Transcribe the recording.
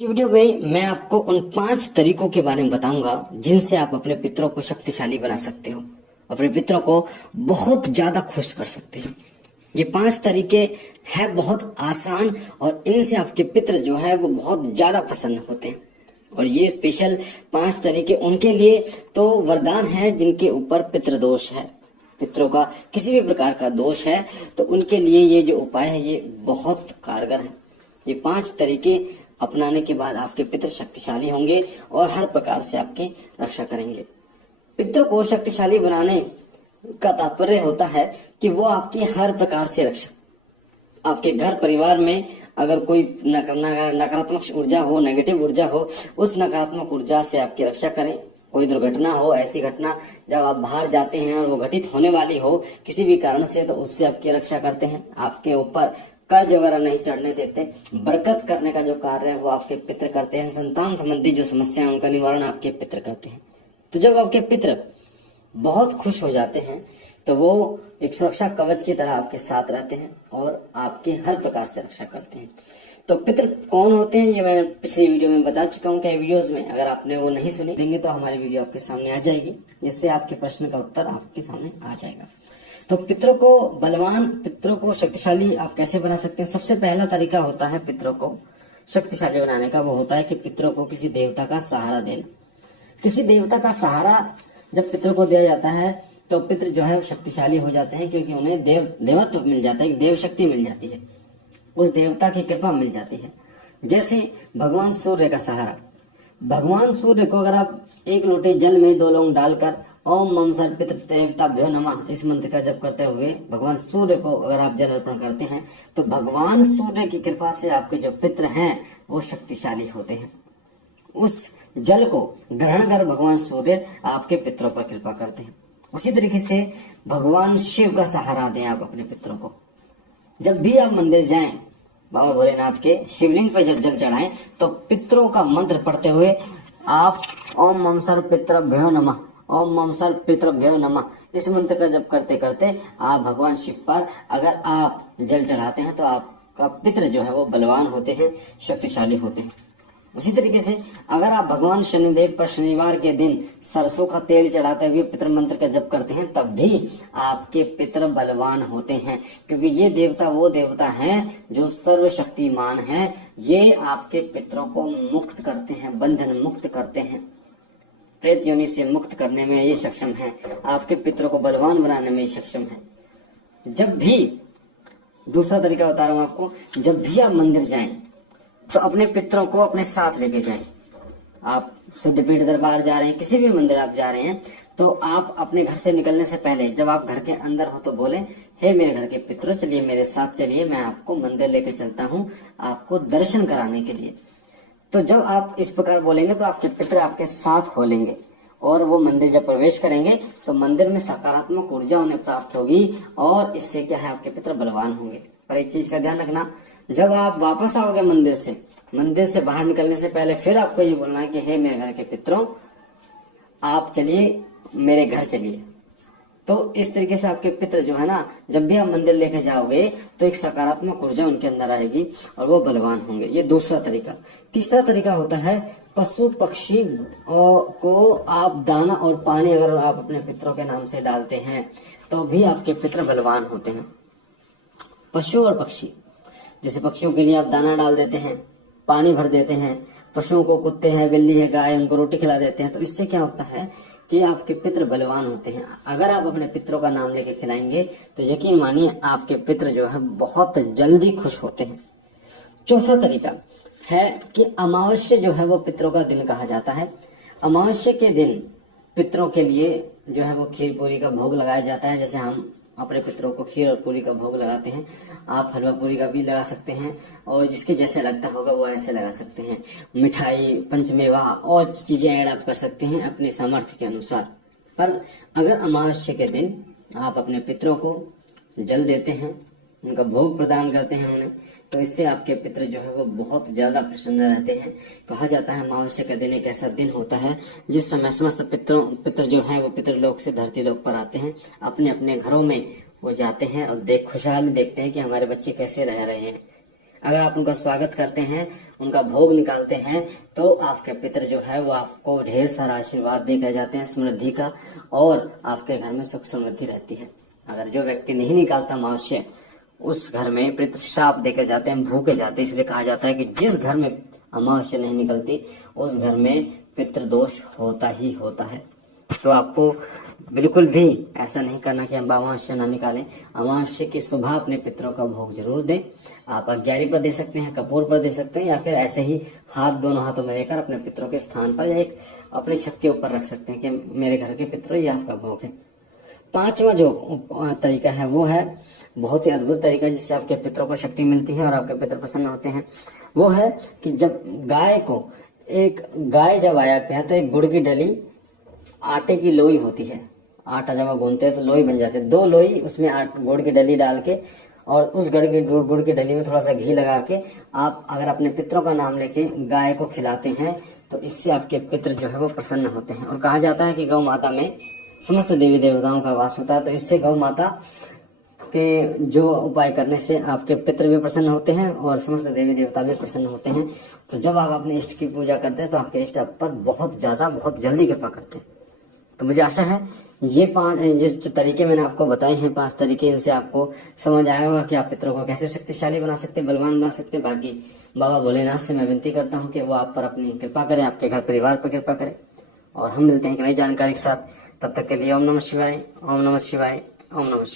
की वीडियो में मैं आपको उन 5 तरीकों के बारे में बताऊंगा जिनसे आप अपने पितरों को शक्तिशाली बना सकते हो, अपने पितरों को बहुत ज्यादा खुश कर सकते हो। ये 5 तरीके हैं बहुत आसान और इनसे आपके पितर जो है वो बहुत ज्यादा प्रसन्न होते हैं। और ये स्पेशल 5 तरीके उनके लिए तो वरदान है जिनके ऊपर पितृ दोष है, पितरों का किसी भी प्रकार का दोष है, तो उनके लिए ये जो उपाय है ये बहुत कारगर है। ये 5 तरीके अपनाने के बाद आपके पितृ शक्तिशाली होंगे और हर प्रकार से आपकी रक्षा करेंगे। पितरों को शक्तिशाली बनाने का तात्पर्य होता है कि वो आपकी हर प्रकार से रक्षा, आपके घर परिवार में अगर कोई नकारात्मक ऊर्जा हो, नेगेटिव ऊर्जा हो, उस नकारात्मक ऊर्जा से आपकी रक्षा करें। कोई दुर्घटना हो, ऐसी घटना जब आप बाहर जाते हैं और वो घटित होने वाली हो किसी भी कारण से, तो उससे आपकी रक्षा करते हैं। आपके ऊपर कर्ज वगैरह नहीं चढ़ने देते। बरकत करने का जो कार्य है वो आपके पितृ करते हैं। संतान संबंधी जो समस्या है उनका निवारण आपके पितृ करते हैं। तो जब आपके पितृ बहुत खुश हो जाते हैं तो वो एक सुरक्षा कवच की तरह आपके साथ रहते हैं और आपकी हर प्रकार से रक्षा करते हैं। तो पितृ कौन होते हैं ये मैंने पिछली वीडियो में बता चुका हूँ। कई वीडियोस में अगर आपने वो नहीं सुनी देंगे तो हमारी वीडियो आपके सामने आ जाएगी, जिससे आपके प्रश्न का उत्तर आपके सामने आ जाएगा। तो पितरों को बलवान, पितरों को शक्तिशाली आप कैसे बना सकते हैं? सबसे पहला तरीका होता है पितरों को शक्तिशाली बनाने का, वो होता है कि पितरों को किसी देवता का सहारा देना। किसी देवता का सहारा जब पितरों को दिया जाता है तो पितृ जो है शक्तिशाली हो जाते हैं, क्योंकि उन्हें देवत्व मिल जाता है, देव शक्ति मिल जाती है, उस देवता की कृपा मिल जाती है। जैसे भगवान सूर्य का सहारा, भगवान सूर्य को अगर आप एक लोटे जल में 2 लौंग डालकर ओम मम सर पितृ देवताभ्यो नमः इस मंत्र का जप करते हुए भगवान सूर्य को अगर आप जल अर्पण करते हैं तो भगवान सूर्य की कृपा से आपके जो पितृ हैं वो शक्तिशाली होते हैं। उस जल को ग्रहण कर भगवान सूर्य आपके पितरों पर कृपा करते हैं। उसी तरीके से भगवान शिव का सहारा दें आप अपने पितरों को। जब भी आप मंदिर जाएं, बाबा भोलेनाथ के शिवलिंग पर जब जल चढ़ाएं तो पितरों का मंत्र पढ़ते हुए आप ओम मम सर पितृभ्यो नमः, ओम मम सर पितृभ्यो नमः इस मंत्र का जप करते करते आप भगवान शिव पर अगर आप जल चढ़ाते हैं तो आपका पितृ जो है वो बलवान होते हैं, शक्तिशाली होते हैं। उसी तरीके से अगर आप भगवान शनिदेव पर शनिवार के दिन सरसों का तेल चढ़ाते हुए पितृ मंत्र का जप करते हैं तब भी आपके पितृ बलवान होते हैं, क्योंकि ये देवता वो देवता हैं जो सर्वशक्तिमान हैं। ये आपके पितरों को मुक्त करते हैं, बंधन मुक्त करते हैं, प्रेत योनि से मुक्त करने में ये सक्षम है, आपके पितरों को बलवान बनाने में ये सक्षम है। जब भी, दूसरा तरीका बता रहा हूं आपको, जब भी आप मंदिर जाएं तो अपने पितरों को अपने साथ लेके जाएं। आप सिद्धपीठ दरबार जा रहे हैं, किसी भी मंदिर आप जा रहे हैं, तो आप अपने घर से निकलने से पहले जब आप घर के अंदर हो तो बोले, हे मेरे घर के पितरों, चलिए मेरे साथ चलिए, मैं आपको मंदिर लेके चलता हूँ आपको दर्शन कराने के लिए। तो जब आप इस प्रकार बोलेंगे तो आपके पितर आपके साथ हो लेंगे और वो मंदिर जब प्रवेश करेंगे तो मंदिर में सकारात्मक ऊर्जा उन्हें प्राप्त होगी और इससे क्या है, आपके पितर बलवान होंगे। पर एक चीज का ध्यान रखना, जब आप वापस आओगे मंदिर से बाहर निकलने से पहले फिर आपको ये बोलना है कि हे मेरे घर के पितरों, आप चलिए मेरे घर चलिए। तो इस तरीके से आपके पितर जो है ना, जब भी आप मंदिर लेके जाओगे तो एक सकारात्मक ऊर्जा उनके अंदर आएगी और वो बलवान होंगे। ये दूसरा तरीका। तीसरा तरीका होता है पशु पक्षी को आप दाना और पानी अगर आप अपने पितरों के नाम से डालते हैं तो भी आपके पितर बलवान होते हैं। पशु और पक्षी, जैसे पक्षियों के लिए आप दाना डाल देते हैं, पानी भर देते हैं, पशुओं को कुत्ते हैं, बिल्ली है, गाय, उनको रोटी खिला देते हैं, तो इससे क्या होता है कि आपके पितृ बलवान होते हैं। अगर आप अपने पितरों का नाम लेके खिलाएंगे तो यकीन मानिए आपके पितृ जो है बहुत जल्दी खुश होते हैं। चौथा तरीका है कि अमावस्या जो है वो पितरों का दिन कहा जाता है। अमावस्या के दिन पितरों के लिए जो है वो खीर पूरी का भोग लगाया जाता है। जैसे हम अपने पितरों को खीर और पूरी का भोग लगाते हैं, आप हलवा पूरी का भी लगा सकते हैं और जिसके जैसे लगता होगा वो ऐसे लगा सकते हैं। मिठाई, पंचमेवा और चीजें ऐड आप कर सकते हैं अपने सामर्थ्य के अनुसार। पर अगर अमावस्या के दिन आप अपने पितरों को जल देते हैं, उनका भोग प्रदान करते हैं उन्हें, तो इससे आपके पितृ जो है वो बहुत ज्यादा प्रसन्न रहते हैं। कहा जाता है अमावस्या का दिन एक ऐसा दिन होता है जिस समय समस्त पितृ जो है वो पितृलोक से धरती लोक पर आते हैं, अपने अपने घरों में वो जाते हैं और खुशहाली देखते हैं कि हमारे बच्चे कैसे रह रहे हैं। अगर आप उनका स्वागत करते हैं, उनका भोग निकालते हैं, तो आपके पितर जो है वो आपको ढेर सारा आशीर्वाद देकर जाते हैं, समृद्धि का, और आपके घर में सुख समृद्धि रहती है। अगर जो व्यक्ति नहीं निकालता अमावस्या, उस घर में पितृ श्राप देकर जाते हैं, भूखे जाते हैं। इसलिए कहा जाता है कि जिस घर में अमावस्या नहीं निकलती, उस घर में पितृदोष होता ही होता है। तो आपको बिल्कुल भी ऐसा नहीं करना कि हम अमावस्या ना निकालें। अमावस्या की सुबह अपने पितरों का भोग जरूर दें। आप अग्यारी पर दे सकते हैं, कपूर पर दे सकते हैं, या फिर ऐसे ही दोनों हाथों में लेकर अपने पितरों के स्थान पर या एक अपने छत के ऊपर रख सकते हैं कि मेरे घर के पितरों, ये आपका भोग है। पांचवा जो तरीका है वो है बहुत ही अद्भुत तरीका, जिससे आपके पितरों को शक्ति मिलती है और आपके पितर प्रसन्न होते हैं। वो है कि जब गाय जब आया पे है, तो एक गुड़ की डली, आटे की लोई होती है, आटा जब आप गूंथते हैं तो लोई बन जाती है, 2 लोई उसमें गुड़ की डली डाल के, और उस गुड़ की डली में थोड़ा सा घी लगा के आप अगर अपने पितरों का नाम लेके गाय को खिलाते हैं, तो इससे आपके पितर जो है वो प्रसन्न होते हैं। और कहा जाता है कि गौ माता में समस्त देवी देवताओं का वास होता है, तो इससे गौ माता के जो उपाय करने से आपके पितर भी प्रसन्न होते हैं और समस्त देवी देवता भी प्रसन्न होते हैं। तो जब आप अपने इष्ट की पूजा करते हैं, तो आपके इष्ट आप पर बहुत जल्दी कृपा करते हैं। तो मुझे आशा है ये 5 जो तरीके मैंने आपको बताए हैं, 5 तरीके, इनसे आपको समझ आया होगा कि आप पितरों को कैसे शक्तिशाली बना सकते हैं, बलवान बना सकते हैं। बाकी बाबा भोलेनाथ से मैं विनती करता हूँ कि वो आप पर अपनी कृपा करें, आपके घर परिवार पर कृपा करें। और हम मिलते हैं एक नई जानकारी के साथ। तब तक के लिए ओम नमः शिवाय, ओम नमः शिवाय, ओम नमः शिवाय।